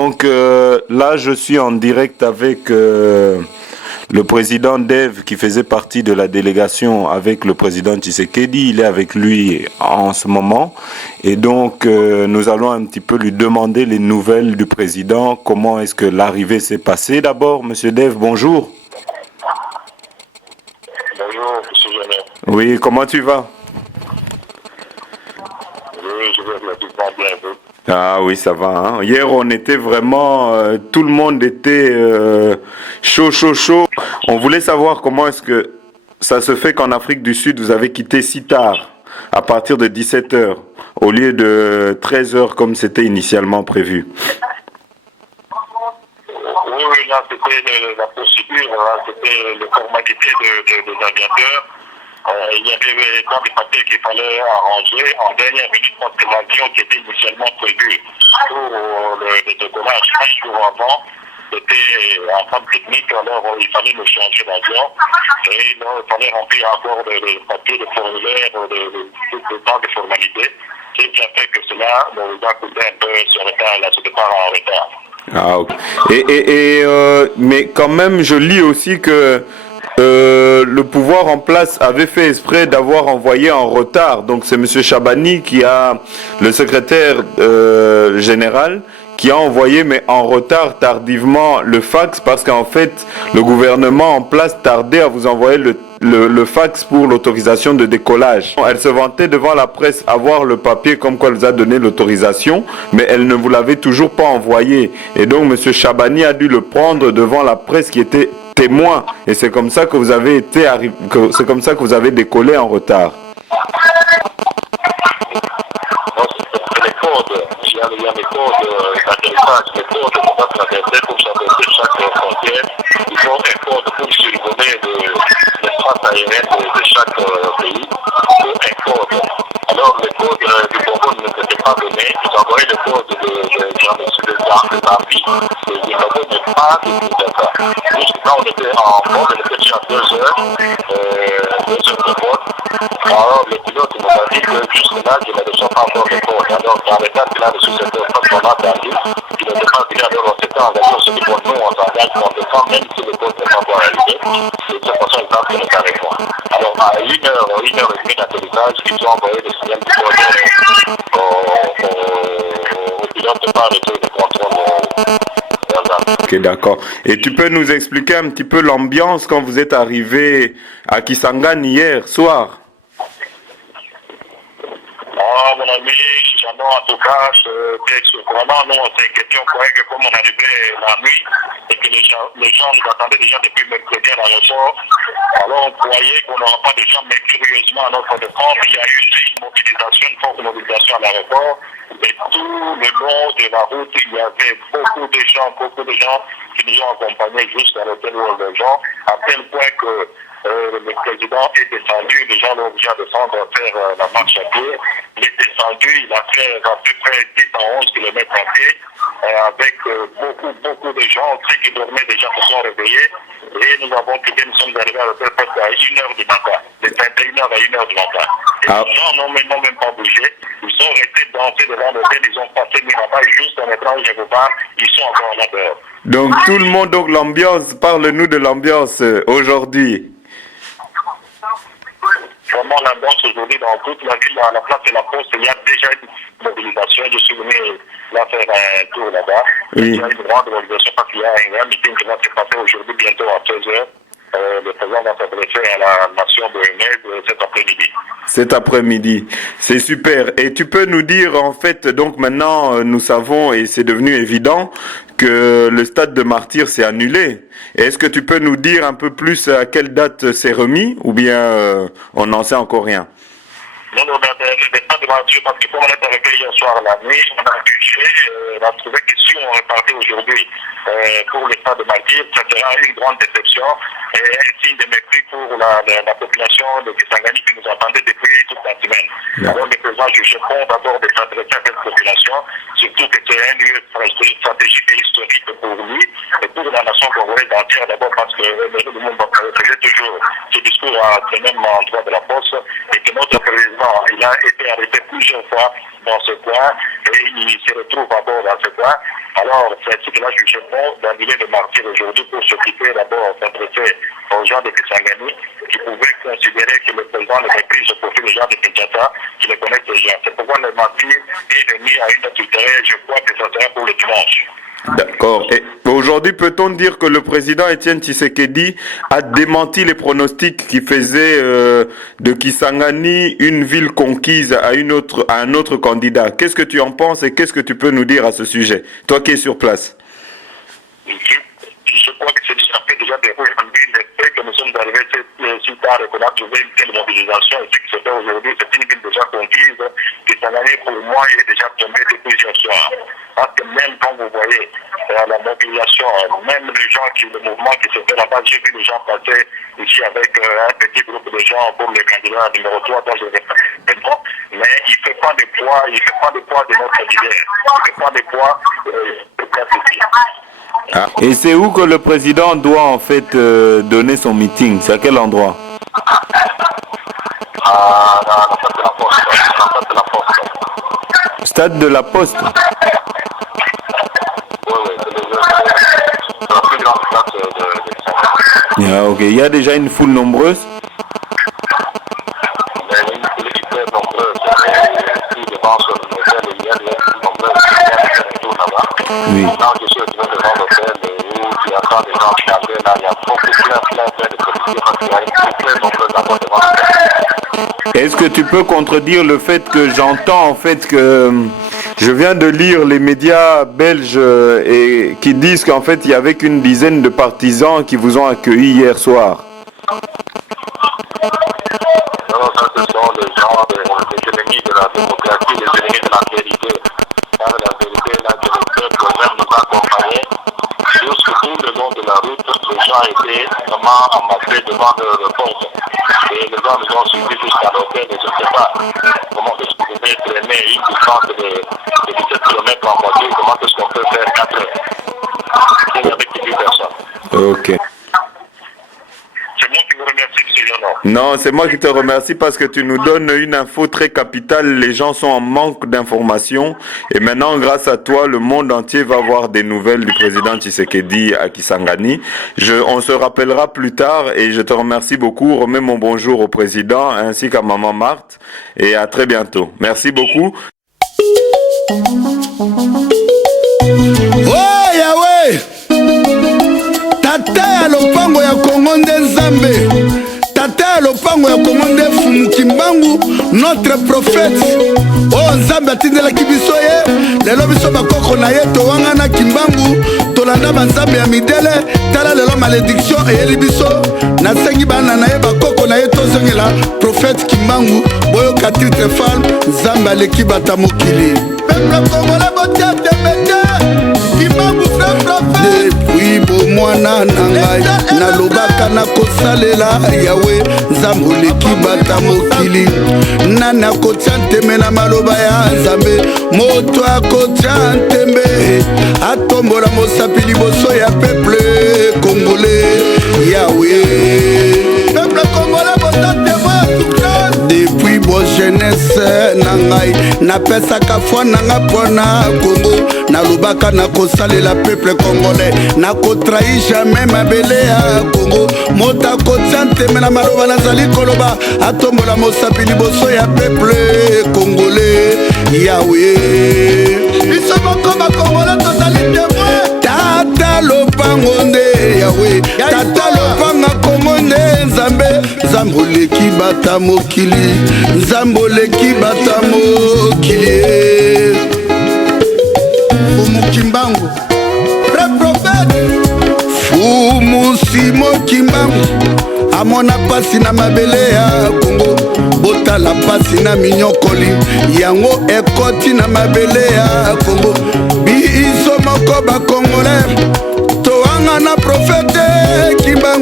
Donc là, je suis en direct avec le président Dev qui faisait partie de la délégation avec le président Tshisekedi. Il est avec lui en ce moment. Et donc, nous allons un petit peu lui demander les nouvelles du président. Comment est-ce que l'arrivée s'est passée d'abord? Monsieur Dev, bonjour. Bonjour, monsieur Jeannet. Oui, comment tu vas? Oui, je vais relativement bien. Vous. Ah oui, ça va. Hein. Hier, on était vraiment... tout le monde était chaud, chaud, chaud. On voulait savoir comment est-ce que ça se fait qu'en Afrique du Sud, vous avez quitté si tard, à partir de 17 heures, au lieu de 13 heures comme c'était initialement prévu. Oui, là, c'était la procédure, là, c'était les formalités des aviateurs. Il y avait dans des papiers qu'il fallait arranger en dernière minute parce que l'avion qui était initialement prévu pour le décollage 5 jours avant était en panne technique, alors il fallait le changer d'avion et là, il fallait remplir encore des papiers, des formulaires, tout le temps de formalités. Ce qui a fait que cela nous a coûté un peu ce retard, là, ce départ en retard. Ah, ok. Mais quand même, je lis aussi que le pouvoir en place avait fait exprès d'avoir envoyé en retard. Donc c'est M. Chabani qui a, le secrétaire général, qui a envoyé, mais en retard, tardivement, le fax, parce qu'en fait, le gouvernement en place tardait à vous envoyer le fax pour l'autorisation de décollage. Elle se vantait devant la presse avoir le papier comme quoi elle vous a donné l'autorisation, mais elle ne vous l'avait toujours pas envoyé. Et donc, M. Chabani a dû le prendre devant la presse qui était témoin. Et c'est comme ça que vous avez c'est comme ça que vous avez décollé en retard. Il y a les codes d'atterrissage, les codes qu'on va traverser pour traverser chaque frontière. Il faut un code pour survoler l'espace aérien de chaque pays. Il faut un code. Alors, le code du Congo ne nous était pas donné. Nous avons le code de Zambie. Le Zimbabwe n'est pas de Kinshasa. Jusqu'à on était en vol, on était déjà 2 heures, 2 heures de vol. Alors, le pilote nous a dit que jusque-là, je ne devais pas avoir le code. Alors, dans le cas qu'il a reçu cette offre qu'on a attendu, il n'était pas venu, alors on s'était engagé, on s'est dit, bon, nous, on s'engage, on descend, même si le code n'est pas encore arrivé. De toute façon, il va finir avec moi. Alors, à 1h30 d'atterrissage, ils ont envoyé des signaux de code au pilote par le tour de contrôle. Ok, d'accord. Et tu peux nous expliquer un petit peu l'ambiance quand vous êtes arrivé à Kisangani hier soir? Ah, mon ami, Jeannot, en tout cas, vraiment, nous, on s'inquiétait, on croyait que comme on arrivait la nuit et que les gens nous attendaient déjà depuis mercredi à l'aéroport, alors on croyait qu'on n'aura pas de gens, mais curieusement, à notre défense, il y a eu une forte mobilisation à l'aéroport, et tout le long de la route, il y avait beaucoup de gens qui nous ont accompagnés jusqu'à l'hôtel où on logeait, à tel point que le président est descendu, les gens l'ont obligé à descendre à faire la marche à pied. Il est descendu, il a fait à peu près 10 à 11 km à pied, avec beaucoup de gens qui dormaient déjà se sont réveillés. Et nous avons quitté, nous sommes arrivés à l'hôtel presque à 1h du matin, de 21h à 1h du matin. Et les gens n'ont même pas bougé, ils sont restés danser devant l'hôtel, ils ont passé nuit là-bas, et juste en étant où je vous parle, ils sont encore là dehors. Donc tout le monde, donc l'ambiance, parle-nous de l'ambiance aujourd'hui. Vraiment, l'ambiance aujourd'hui dans toute la ville, à la place de la Poste, il y a déjà une mobilisation. Je suis venu là faire un tour là-bas. Oui. Il y a une grande mobilisation parce qu'il y a un grand meeting qui va se passer aujourd'hui, bientôt à 16h. Le président va s'adresser à la nation burundaise cet après-midi. Cet après-midi, c'est super. Et tu peux nous dire, en fait, donc maintenant, nous savons, et c'est devenu évident, que le stade de Martyrs s'est annulé. Est-ce que tu peux nous dire un peu plus à quelle date c'est remis, ou bien on n'en sait encore rien? Non, le stade de Martyrs, parce que comme on est arrivé hier soir à la nuit, on a jugé, on a trouvé que si on repartait aujourd'hui pour le stade de Martyrs, ça sera une grande déception et un signe de mépris pour la population de Kisangani qui nous attendait depuis toute la semaine. Alors le président jugeait bon d'abord de s'adresser à cette population, surtout que c'est un lieu stratégique et historique pour lui et pour la nation congolaise entière, d'abord parce que le monde faisait toujours ce discours à ce même endroit de la poste et que notre président il a été arrêté plusieurs plusieurs fois dans ce coin et il se retrouve d'abord dans ce coin. Alors, c'est ce que là, je suis bon d'annuler le martyr aujourd'hui pour s'occuper d'abord, s'adresser aux gens de Kisangani qui pouvaient considérer que le président ne méprise au profit des gens de Kinshasa qui le connaissent déjà. C'est pourquoi le martyr est remis à une date ultérieure. Je crois que ça sera pour le dimanche. D'accord. Et aujourd'hui, peut-on dire que le président Étienne Tshisekedi a démenti les pronostics qui faisaient de Kisangani une ville conquise à un autre candidat? Qu'est-ce que tu en penses et qu'est-ce que tu peux nous dire à ce sujet, toi qui es sur place? Je crois que c'est déjà aujourd'hui le fait que nous sommes arrivés si tard et qu'on a trouvé une telle mobilisation et ce qui se fait aujourd'hui, c'est une ville déjà conquise. Kisangani, pour moi, il est déjà tombé de plusieurs soirs. Parce que même quand vous voyez la mobilisation, même les gens le mouvement qui se fait là-bas, j'ai vu les gens passer ici avec un petit groupe de gens pour le candidat numéro 3 dont je vais maintenant, mais il ne fait pas de poids, de notre leader. Il ne fait pas de poids de place ici. Ah. Et c'est où que le président doit en fait donner son meeting? C'est à quel endroit? Stade de la Poste. Ah, ok. Il y a déjà une foule nombreuse. Oui. Est-ce que tu peux contredire le fait que j'entends en fait que je viens de lire les médias belges et qui disent qu'en fait il y avait qu'une dizaine de partisans qui vous ont accueilli hier soir? Non, ça ce sont les gens, les ennemis de la démocratie, les ennemis de la vérité. Car la vérité là que le peuple même nous a accompagnés. Jusque tout le long de la route, les gens étaient vraiment amassés devant leur porte. Et les gens nous ont suivis jusqu'à l'hôtel et je ne sais pas comment est-ce que vous pouvez traîner une distance de 17 km en voiture, comment est-ce qu'on peut faire 4 heures. Il n'y avait que 10 personnes. Ok. C'est moi qui vous remercie, M. Léonard. Non, c'est moi qui te remercie parce que tu nous donnes une info très capitale. Les gens sont en manque d'informations. Et maintenant, grâce à toi, le monde entier va avoir des nouvelles du président Tshisekedi à Kisangani. On se rappellera plus tard et je te remercie beaucoup. Remets mon bonjour au président ainsi qu'à maman Marthe. Et à très bientôt. Merci beaucoup. Oh, Yahweh! Tata ya lopango ya Kongo nde Nzambe, tata ya lopango ya Kongo nde Fumu Kimbangu, notre prophète. Oh Nzambe atindelaki biso ye, lelo biso bakoko na ye towangana Kimbangu, tolanda banzambe ya midele, tala lelo malédiction eyeli biso, nasengi bana na ye bakoko na ye tozongela prophète Kimbangu, boyoka titre femme, Nzambe aleki bata mokili. Peuple congolais botia tebete, Kimbangu frère prophète. Depuis bomwana na ngai nalobaka nakosalela yawe Nzambe oleki bata mokili, nani akotia nteme na maloba ya Nzambe, moto akotia ntembe atombola mosapi liboso ya peuple congolais yawe. Peuple congolais botatema depuis bo jeunesse na ngai napesaka foi nanga mpona Congo, nalobaka nakosalela peuple congolais, nakotrahi jamais mabele ya Congo, moto akotia nteme na maloba nazali koloba atombola mosapi liboso ya peuple congolais yawe. Biso moko bakongolais tozali témoin, tata lopango nde yawe, tata lopanga Kongo nde Nzambe, Nzambe oleki bata mokili, Nzambe oleki bata mokili. Fumu Kimbangu, vrai prophète. Fumu Simo Kimbangu, amona pasi na mabele ya Kongo, botala pasi na minyokoli, yango ekoti na mabele ya Kongo. Biso moko ba Congolais, toanga na prophète Kimbangu.